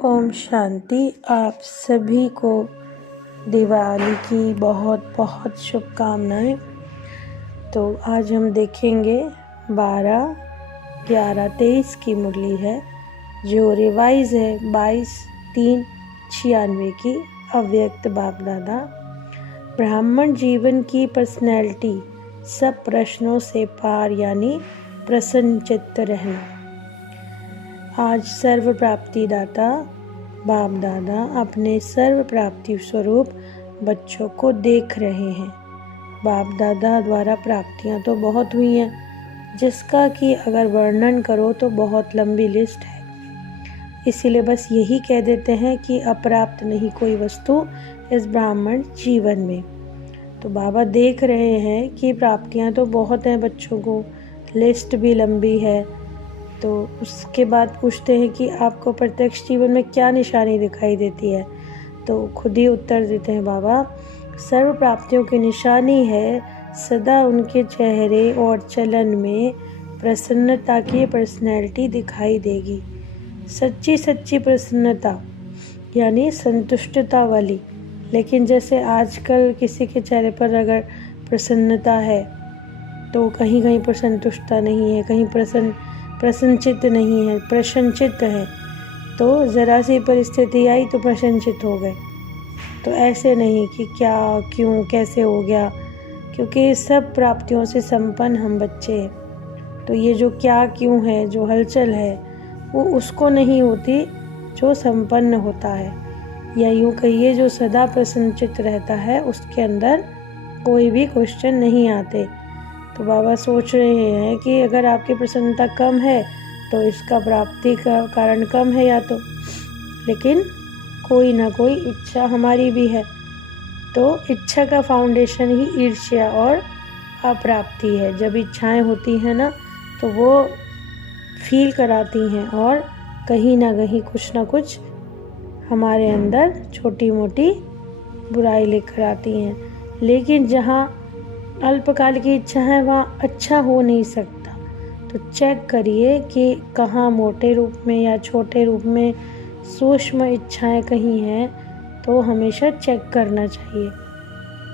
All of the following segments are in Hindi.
ओम शांति। आप सभी को दिवाली की बहुत बहुत शुभकामनाएं। तो आज हम देखेंगे 12/11/23 की मुरली है जो रिवाइज है 22/3/96 की। अव्यक्त बाप दादा। ब्राह्मण जीवन की पर्सनैलिटी सब प्रश्नों से पार यानी प्रसन्नचित्त रहना। आज सर्व प्राप्ति दाता बाप दादा अपने सर्व प्राप्ति स्वरूप बच्चों को देख रहे हैं। बाप दादा द्वारा प्राप्तियां तो बहुत हुई हैं, जिसका कि अगर वर्णन करो तो बहुत लंबी लिस्ट है। इसीलिए बस यही कह देते हैं कि अप्राप्त नहीं कोई वस्तु इस ब्राह्मण जीवन में। तो बाबा देख रहे हैं कि प्राप्तियां तो बहुत हैं बच्चों को, लिस्ट भी लंबी है। तो उसके बाद पूछते हैं कि आपको प्रत्यक्ष जीवन में क्या निशानी दिखाई देती है। तो खुद ही उत्तर देते हैं बाबा, सर्व प्राप्तियों की निशानी है सदा उनके चेहरे और चलन में प्रसन्नता की पर्सनैलिटी दिखाई देगी। सच्ची सच्ची प्रसन्नता यानी संतुष्टता वाली। लेकिन जैसे आजकल किसी के चेहरे पर अगर प्रसन्नता है तो कहीं कहीं पर संतुष्टता नहीं है, कहीं प्रसन्नचित्त नहीं है, प्रसन्नचित्त है। तो ज़रा सी परिस्थिति आई तो प्रसन्नचित्त हो गए। तो ऐसे नहीं कि क्या क्यों कैसे हो गया, क्योंकि सब प्राप्तियों से संपन्न हम बच्चे हैं। तो ये जो क्या क्यों है, जो हलचल है, वो उसको नहीं होती जो संपन्न होता है, या यूँ कहिए जो सदा प्रसन्नचित्त रहता है, उसके अंदर कोई भी क्वेश्चन नहीं आते। तो बाबा सोच रहे हैं कि अगर आपकी प्रसन्नता कम है तो इसका प्राप्ति का कारण कम है या तो, लेकिन कोई ना कोई इच्छा हमारी भी है। तो इच्छा का फाउंडेशन ही ईर्ष्या और अप्राप्ति है। जब इच्छाएं होती हैं ना तो वो फील कराती हैं और कहीं ना कहीं कुछ ना कुछ हमारे अंदर छोटी मोटी बुराई लेकर आती हैं। लेकिन जहाँ अल्पकाल की इच्छा है वहाँ अच्छा हो नहीं सकता। तो चेक करिए कि कहाँ मोटे रूप में या छोटे रूप में सूक्ष्म इच्छाएं कहीं हैं, तो हमेशा चेक करना चाहिए।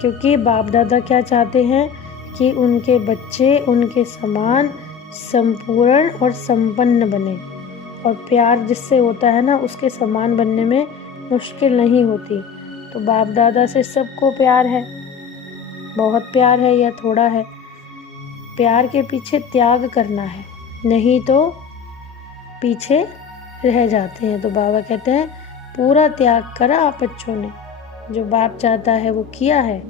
क्योंकि बाप दादा क्या चाहते हैं कि उनके बच्चे उनके समान संपूर्ण और संपन्न बने। और प्यार जिससे होता है ना, उसके समान बनने में मुश्किल नहीं होती। तो बाप दादा से सबको प्यार है, बहुत प्यार है या थोड़ा है। प्यार के पीछे त्याग करना है, नहीं तो पीछे रह जाते हैं। तो बाबा कहते हैं पूरा त्याग करा आप बच्चों ने, जो बाप चाहता है वो किया है।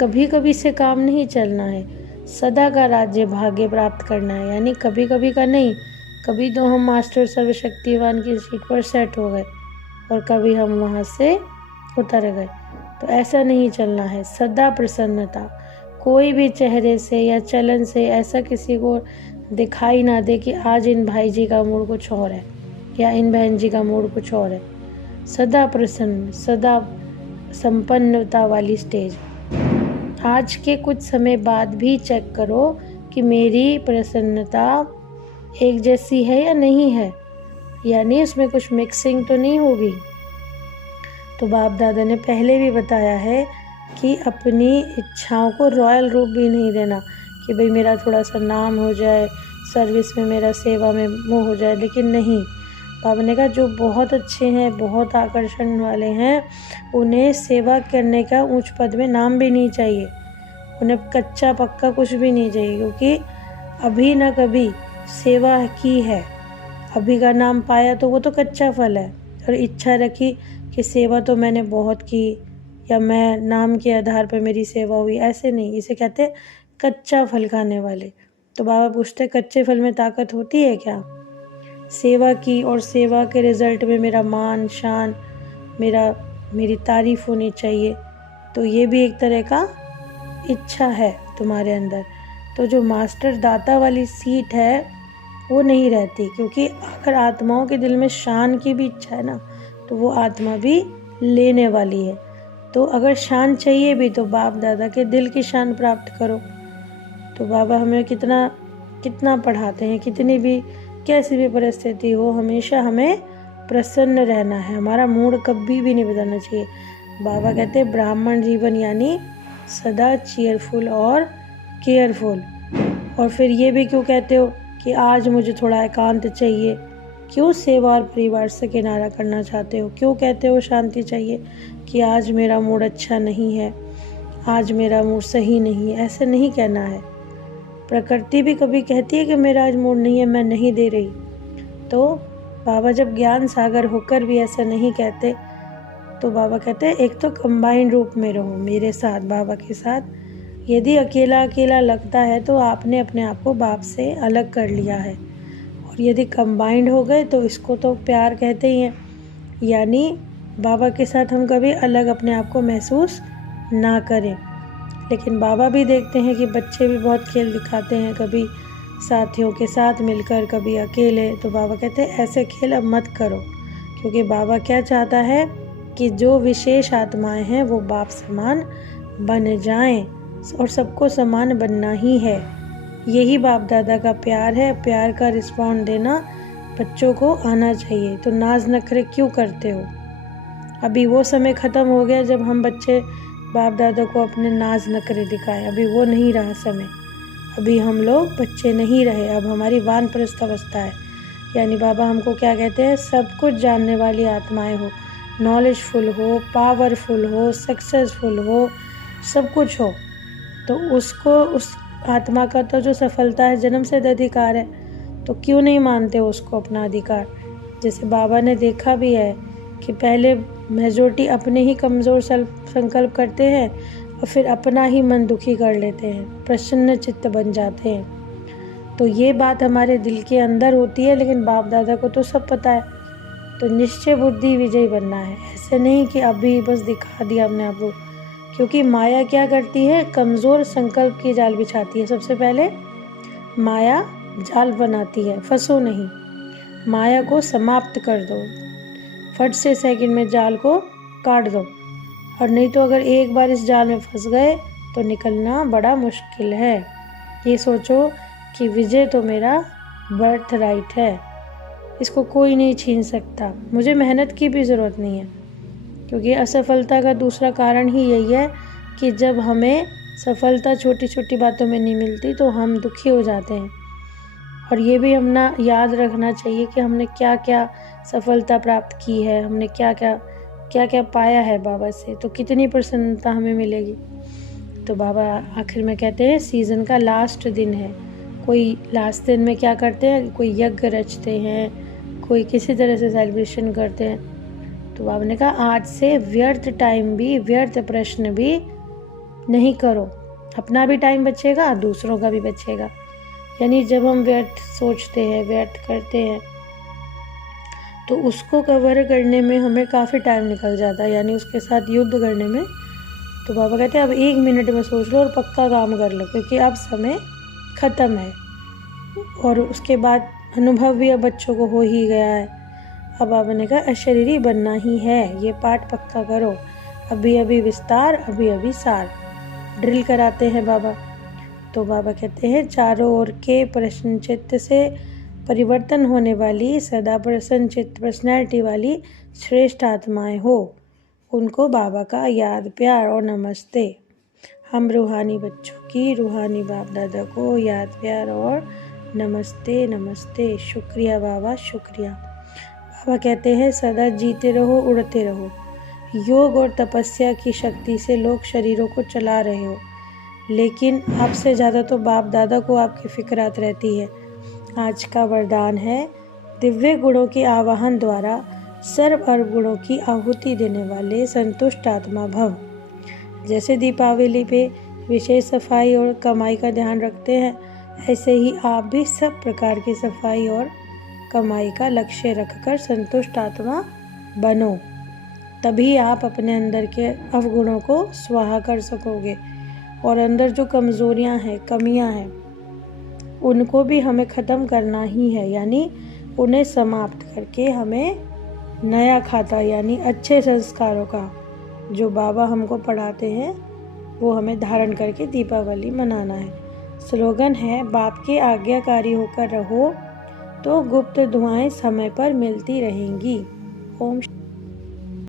कभी कभी से काम नहीं चलना है, सदा का राज्य भाग्य प्राप्त करना है। यानी कभी कभी का नहीं, कभी तो हम मास्टर सर्वशक्तिवान की सीट पर सेट हो गए और कभी हम वहाँ से उतर गए। तो ऐसा नहीं चलना है। सदा प्रसन्नता, कोई भी चेहरे से या चलन से ऐसा किसी को दिखाई ना दे कि आज इन भाई जी का मूड कुछ और है या इन बहन जी का मूड कुछ और है। सदा प्रसन्न, सदा संपन्नता वाली स्टेज। आज के कुछ समय बाद भी चेक करो कि मेरी प्रसन्नता एक जैसी है या नहीं है, यानी उसमें कुछ मिक्सिंग तो नहीं होगी। तो बाप दादा ने पहले भी बताया है कि अपनी इच्छाओं को रॉयल रूप भी नहीं देना कि भाई मेरा थोड़ा सा नाम हो जाए, सर्विस में मेरा सेवा में वो हो जाए। लेकिन नहीं, बाबा ने कहा जो बहुत अच्छे हैं, बहुत आकर्षण वाले हैं, उन्हें सेवा करने का ऊंच पद में नाम भी नहीं चाहिए, उन्हें कच्चा पक्का कुछ भी नहीं चाहिए। क्योंकि अभी ना कभी सेवा की है, अभी का नाम पाया तो वो तो कच्चा फल है। और इच्छा रखी कि सेवा तो मैंने बहुत की या मैं नाम के आधार पर मेरी सेवा हुई, ऐसे नहीं। इसे कहते हैं कच्चा फल खाने वाले। तो बाबा पूछते कच्चे फल में ताकत होती है क्या? सेवा की और सेवा के रिजल्ट में मेरा मान शान, मेरी तारीफ होनी चाहिए। तो ये भी एक तरह का इच्छा है तुम्हारे अंदर। तो जो मास्टर दाता वाली सीट है वो नहीं रहती। क्योंकि अगर आत्माओं के दिल में शान की भी इच्छा है ना, तो वो आत्मा भी लेने वाली है। तो अगर शान चाहिए भी तो बाप दादा के दिल की शान प्राप्त करो। तो बाबा हमें कितना पढ़ाते हैं, कितनी भी कैसी भी परिस्थिति हो, हमेशा हमें प्रसन्न रहना है, हमारा मूड कभी भी नहीं बदलना चाहिए। बाबा कहते हैं ब्राह्मण जीवन यानी सदा चीयरफुल और केयरफुल। और फिर ये भी क्यों कहते हो कि आज मुझे थोड़ा एकांत चाहिए, क्यों सेवा और परिवार से किनारा करना चाहते हो, क्यों कहते हो शांति चाहिए कि आज मेरा मूड अच्छा नहीं है, आज मेरा मूड सही नहीं है। ऐसे नहीं कहना है। प्रकृति भी कभी कहती है कि मेरा आज मूड नहीं है, मैं नहीं दे रही। तो बाबा जब ज्ञान सागर होकर भी ऐसा नहीं कहते, तो बाबा कहते हैं एक तो कंबाइंड रूप में रहो मेरे साथ, बाबा के साथ। यदि अकेला अकेला लगता है तो आपने अपने आप को बाप से अलग कर लिया है, और यदि कंबाइंड हो गए तो इसको तो प्यार कहते ही हैं। यानी बाबा के साथ हम कभी अलग अपने आप को महसूस ना करें। लेकिन बाबा भी देखते हैं कि बच्चे भी बहुत खेल दिखाते हैं, कभी साथियों के साथ मिलकर, कभी अकेले। तो बाबा कहते हैं ऐसे खेल अब मत करो, क्योंकि बाबा क्या चाहता है कि जो विशेष आत्माएं हैं वो बाप समान बन जाएं, और सबको समान बनना ही है। यही बाप दादा का प्यार है। प्यार का रिस्पॉन्ड देना बच्चों को आना चाहिए। तो नाज नखरे क्यों करते हो? अभी वो समय ख़त्म हो गया जब हम बच्चे बाप दादा को अपने नाज नखरे दिखाएं। अभी वो नहीं रहा समय। अभी हम लोग बच्चे नहीं रहे, अब हमारी वानप्रस्थ अवस्था है। यानी बाबा हमको क्या कहते हैं, सब कुछ जानने वाली आत्माएं हो, नॉलेजफुल हो, पावरफुल हो, सक्सेसफुल हो, सब कुछ हो। तो उसको, उस आत्मा का तो जो सफलता है जन्म सिद्ध अधिकार है, तो क्यों नहीं मानते उसको अपना अधिकार? जैसे बाबा ने देखा भी है कि पहले मेजॉरिटी अपने ही कमज़ोर संकल्प करते हैं और फिर अपना ही मन दुखी कर लेते हैं, प्रसन्न चित्त बन जाते हैं। तो ये बात हमारे दिल के अंदर होती है, लेकिन बाप दादा को तो सब पता है। तो निश्चय बुद्धि विजयी बनना है। ऐसे नहीं कि अभी बस दिखा दिया अपने आप को, क्योंकि माया क्या करती है, कमज़ोर संकल्प की जाल बिछाती है। सबसे पहले माया जाल बनाती है, फंसो नहीं, माया को समाप्त कर दो, फट से सेकंड में जाल को काट दो। और नहीं तो अगर एक बार इस जाल में फंस गए तो निकलना बड़ा मुश्किल है। ये सोचो कि विजय तो मेरा बर्थ राइट है, इसको कोई नहीं छीन सकता। मुझे मेहनत की भी ज़रूरत नहीं है, क्योंकि असफलता का दूसरा कारण ही यही है कि जब हमें सफलता छोटी छोटी बातों में नहीं मिलती तो हम दुखी हो जाते हैं। और ये भी हमने याद रखना चाहिए कि हमने क्या क्या सफलता प्राप्त की है, हमने क्या क्या पाया है बाबा से, तो कितनी प्रसन्नता हमें मिलेगी। तो बाबा आखिर में कहते हैं सीज़न का लास्ट दिन है। कोई लास्ट दिन में क्या करते हैं, कोई यज्ञ रचते हैं, कोई किसी तरह से सेलिब्रेशन करते हैं। तो बाबा ने कहा आज से व्यर्थ टाइम भी, व्यर्थ प्रश्न भी नहीं करो। अपना भी टाइम बचेगा, दूसरों का भी बचेगा। यानी जब हम व्यर्थ सोचते हैं, व्यर्थ करते हैं, तो उसको कवर करने में हमें काफ़ी टाइम निकल जाता है, यानी उसके साथ युद्ध करने में। तो बाबा कहते हैं अब 1 मिनट में सोच लो और पक्का काम कर लो, क्योंकि अब समय ख़त्म है। और उसके बाद अनुभव भी अब बच्चों को हो ही गया है। अब बाबा ने कहा अशरीरी बनना ही है, ये पाठ पक्का करो। अभी अभी विस्तार, अभी अभी सार, ड्रिल कराते हैं बाबा। तो बाबा कहते हैं चारों ओर के प्रसन्न चित्त से परिवर्तन होने वाली, सदा प्रसन्न चित्त पर्सनैलिटी वाली श्रेष्ठ आत्माएं हो, उनको बाबा का याद, प्यार और नमस्ते। हम रूहानी बच्चों की रूहानी बाप दादा को याद, प्यार और नमस्ते नमस्ते। शुक्रिया बाबा, शुक्रिया। बाबा कहते हैं सदा जीते रहो, उड़ते रहो। योग और तपस्या की शक्ति से लोग शरीरों को चला रहे हो, लेकिन आपसे ज़्यादा तो बाप दादा को आपकी फिक्रात रहती है। आज का वरदान है दिव्य गुणों के आवाहन द्वारा सर्व अर्व गुणों की आहुति देने वाले संतुष्ट आत्मा भव। जैसे दीपावली पे विशेष सफाई और कमाई का ध्यान रखते हैं, ऐसे ही आप भी सब प्रकार की सफाई और कमाई का लक्ष्य रखकर संतुष्ट आत्मा बनो। तभी आप अपने अंदर के अवगुणों को स्वाहा कर सकोगे, और अंदर जो कमज़ोरियां हैं, कमियां हैं, उनको भी हमें ख़त्म करना ही है। यानी उन्हें समाप्त करके हमें नया खाता, यानी अच्छे संस्कारों का जो बाबा हमको पढ़ाते हैं, वो हमें धारण करके दीपावली मनाना है। स्लोगन है बाप के आज्ञाकारी होकर रहो तो गुप्त दुआएं समय पर मिलती रहेंगी। ओम